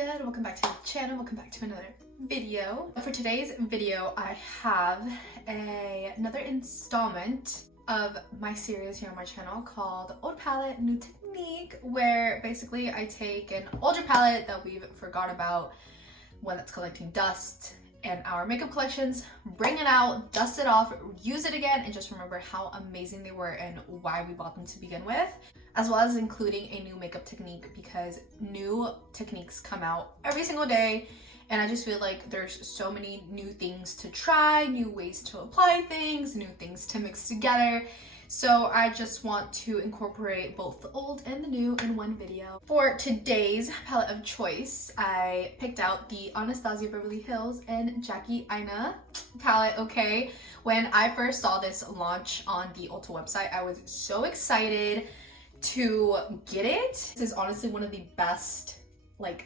good? Welcome back to the channel. Welcome back to another video. For today's video, I have another installment of my series here on my channel called Old Palette, New Technique, where basically I take an older palette that we've forgot about, one that's collecting dust, and our makeup collections, bring it out, dust it off, use it again, and just remember how amazing they were and why we bought them to begin with, as well as including a new makeup technique because new techniques come out every single day, and I just feel like there's so many new things to try, new ways to apply things, new things to mix together. So I just want to incorporate both the old and the new in one video. For today's palette of choice, I picked out the Anastasia Beverly Hills and Jackie Aina palette, okay? When I first saw this launch on the Ulta website, I was so excited to get it. This is honestly one of the best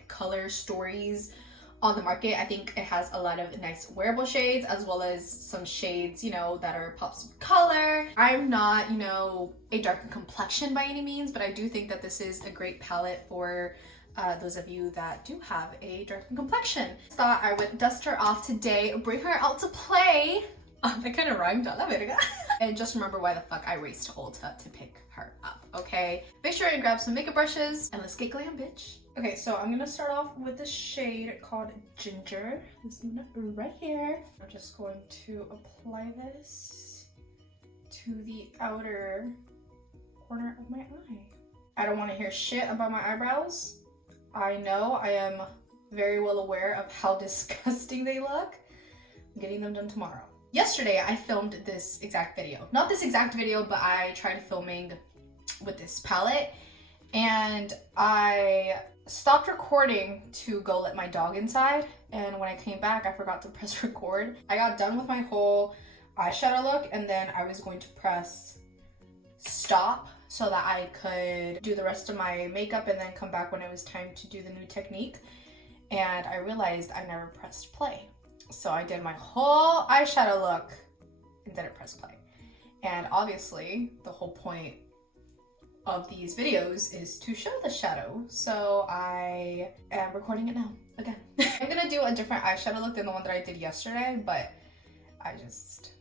color stories on the market. I think it has a lot of nice wearable shades as well as some shades, that are pops of color. I'm not, a darker complexion by any means, but I do think that this is a great palette for those of you that do have a darker complexion. Thought I would dust her off today, bring her out to play. That kind of rhymed on that video. And just remember why the fuck I raced to Ulta to pick her up, okay? Make sure to grab some makeup brushes and let's get glam, bitch. Okay, so I'm gonna start off with the shade called Ginger. This one right here. I'm just going to apply this to the outer corner of my eye. I don't want to hear shit about my eyebrows. I know, I am very well aware of how disgusting they look. I'm getting them done tomorrow. Yesterday, I filmed this exact video. Not this exact video, but I tried filming with this palette. And I stopped recording to go let my dog inside. And when I came back, I forgot to press record. I got done with my whole eyeshadow look, and then I was going to press stop so that I could do the rest of my makeup and then come back when it was time to do the new technique. And I realized I never pressed play. So I did my whole eyeshadow look and didn't press play. And obviously the whole point of these videos is to show the shadow. So I am recording it now again. I'm gonna do a different eyeshadow look than the one that I did yesterday, but I just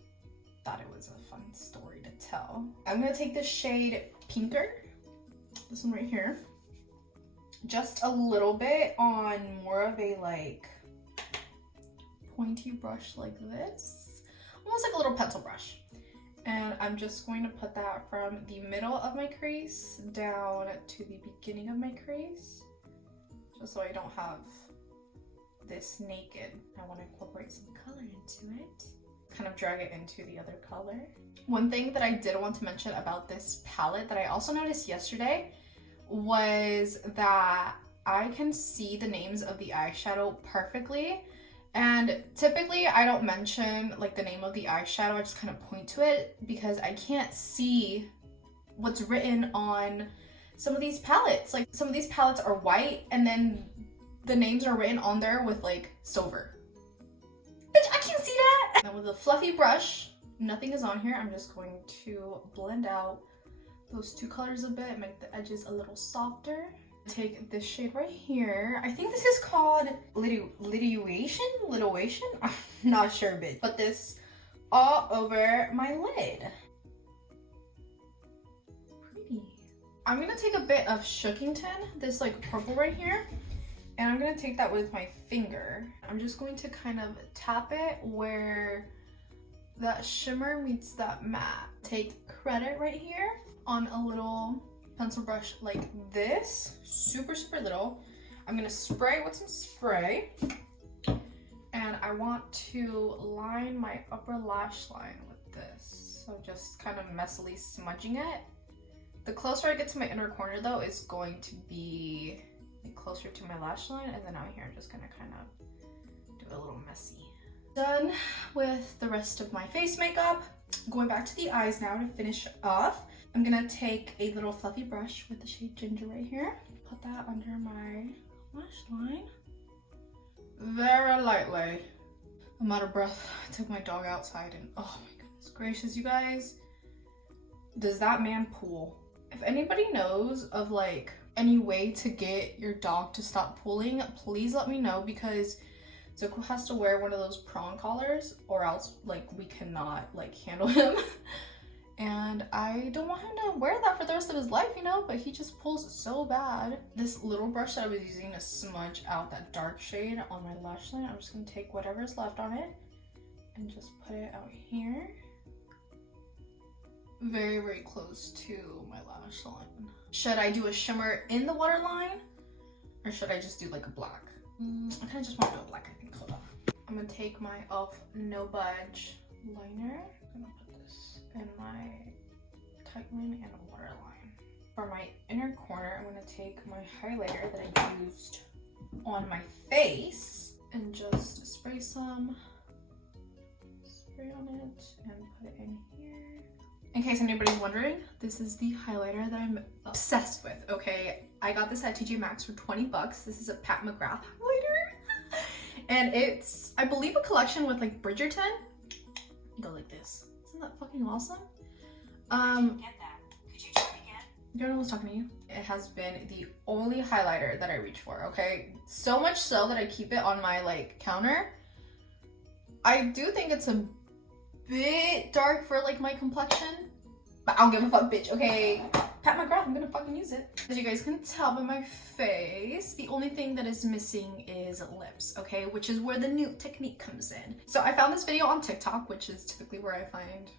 thought it was a fun story to tell. I'm gonna take the shade Pinker, this one right here, just a little bit on more of a pointy brush like this, almost like a little pencil brush. And I'm just going to put that from the middle of my crease down to the beginning of my crease, just so I don't have this naked. I want to incorporate some color into it, kind of drag it into the other color. One thing that I did want to mention about this palette that I also noticed yesterday was that I can see the names of the eyeshadow perfectly. And typically I don't mention the name of the eyeshadow, I just kind of point to it because I can't see what's written on some of these palettes. Some of these palettes are white and then the names are written on there with silver. Bitch, I can't see that! Now with a fluffy brush, nothing is on here, I'm just going to blend out those two colors a bit, make the edges a little softer. Take this shade right here. I think this is called Lituation? I'm not sure, bitch. Put this all over my lid. Pretty. I'm gonna take a bit of Shookington, this purple right here, and I'm gonna take that with my finger. I'm just going to kind of tap it where that shimmer meets that matte. Take credit right here on a little pencil brush like this, super little. I'm gonna spray with some spray, and I want to line my upper lash line with this, so just kind of messily smudging it. The closer I get to my inner corner though is going to be closer to my lash line, and then out here I'm just gonna kind of do a little messy. Done with the rest of my face makeup. Going back to the eyes now to finish off. I'm gonna take a little fluffy brush with the shade Ginger right here. Put that under my lash line. Very lightly. I'm out of breath. I took my dog outside and oh my goodness gracious, you guys. Does that man pool? If anybody knows of any way to get your dog to stop pulling, please let me know, because Zuko has to wear one of those prong collars or else like we cannot like handle him. And I don't want him to wear that for the rest of his life, you know, but he just pulls so bad. This little brush that I was using to smudge out that dark shade on my lash line, I'm just gonna take whatever's left on it and just put it out here. Very, very close to my lash line. Should I do a shimmer in the waterline or should I just do like a black? I kind of just want to do a black, I think. Hold on. I'm gonna take my e.l.f. No Budge liner. I'm gonna put this in my tightening and waterline. For my inner corner, I'm gonna take my highlighter that I used on my face and just spray on it and put it in here. In case anybody's wondering, this is the highlighter that I'm obsessed with, okay? I got this at TJ Maxx for 20 bucks. This is a Pat McGrath highlighter. And it's, I believe, a collection with like Bridgerton. Go like this. Isn't that fucking awesome? Get that. Could you try again? You don't know who's talking to you? It has been the only highlighter that I reach for, okay? So much so that I keep it on my like counter. I do think it's a bit dark for like my complexion, but I don't give a fuck, bitch, okay? Pat McGrath, I'm gonna fucking use it. As you guys can tell by my face, the only thing that is missing is lips, okay? Which is where the new technique comes in. So I found this video on TikTok, which is typically where I find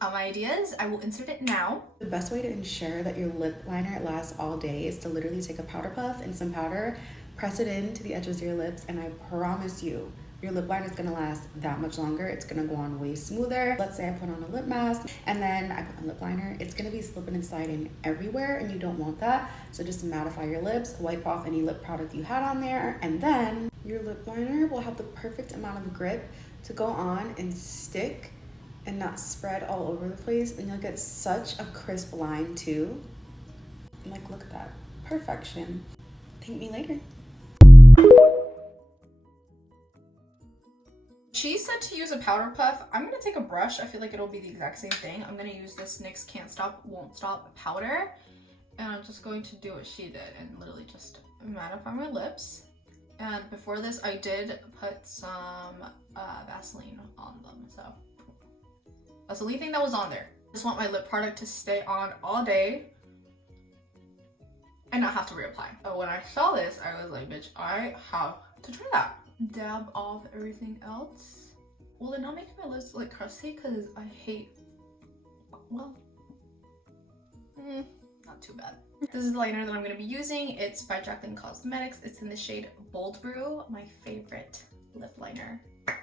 all my ideas. I will insert it now. The best way to ensure that your lip liner lasts all day is to literally take a powder puff and some powder, press it into the edges of your lips, and I promise you, your lip liner is gonna last that much longer. It's gonna go on way smoother. Let's say I put on a lip mask and then I put on lip liner. It's gonna be slipping and sliding everywhere and you don't want that. So just mattify your lips, wipe off any lip product you had on there, and then your lip liner will have the perfect amount of grip to go on and stick and not spread all over the place. And you'll get such a crisp line too. And like, look at that, perfection. Thank me later. She said to use a powder puff. I'm gonna take a brush. I feel like it'll be the exact same thing. I'm gonna use this NYX Can't Stop, Won't Stop powder. And I'm just going to do what she did and literally just mattify my lips. And before this, I did put some Vaseline on them. So that's the only thing that was on there. I just want my lip product to stay on all day and not have to reapply. But when I saw this, I was like, bitch, I have to try that. Dab off everything else. Will it not make my lips like crusty? Because I hate, well, not too bad. This is the liner that I'm going to be using. It's by Jackie Aina. It's in the shade Bold Brew, my favorite lip liner I've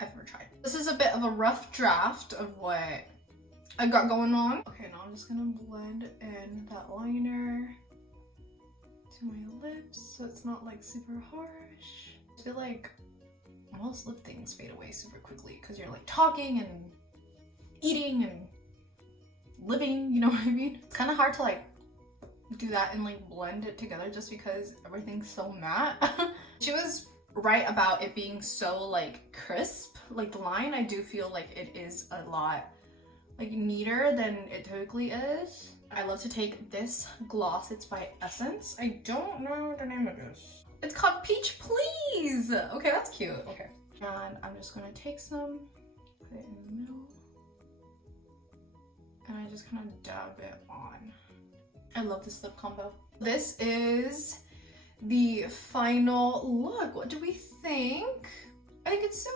ever tried. This is a bit of a rough draft of what I got going on. Okay, now I'm just going to blend in that liner to my lips so it's not like super harsh. I feel like most lip things fade away super quickly because you're like talking and eating and living, you know what I mean? It's kind of hard to like do that and like blend it together just because everything's so matte. She was right about it being so like crisp, like the line. I do feel like it is a lot like neater than it typically is. I love to take this gloss. It's by Essence. I don't know what the name of this. It's called Peach Please. Okay, that's cute. Okay. And I'm just gonna take some, put it in the middle, and I just kind of dab it on. I love this lip combo. This is the final look. What do we think? I think it's so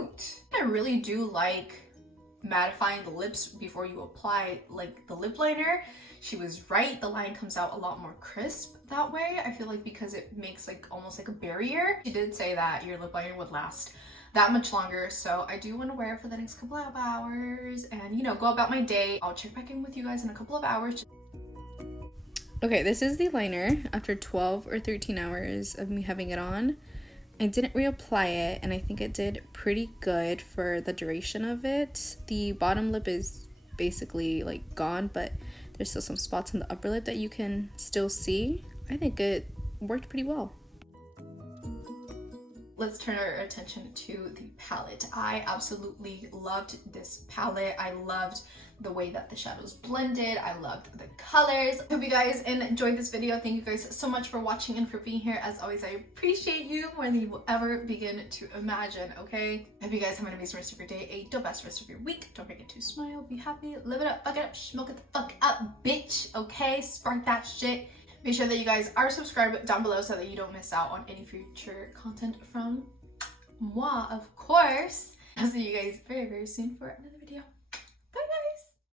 cute. I really do like mattifying the lips before you apply like the lip liner. She was right, the line comes out a lot more crisp that way. I feel like because it makes like almost like a barrier. She did say that your lip liner would last that much longer, so I do want to wear it for the next couple of hours and, you know, go about my day. I'll check back in with you guys in a couple of hours. Okay, this is the liner after 12 or 13 hours of me having it on. I didn't reapply it, and I think it did pretty good for the duration of it. The bottom lip is basically like gone, but there's still some spots on the upper lip that you can still see. I think it worked pretty well. let's turn our attention to the palette. I absolutely loved this palette. I loved the way that the shadows blended. I loved the colors. Hope you guys enjoyed this video. Thank you guys so much for watching and for being here. As always, I appreciate you more than you will ever begin to imagine, okay? Hope you guys have an amazing rest of your day, a dope best rest of your week. Don't forget to smile, be happy, live it up, fuck it up, smoke it the fuck up, bitch, okay? Spark that shit. Make sure that you guys are subscribed down below so that you don't miss out on any future content from moi, of course. I'll see you guys very, very soon for another video.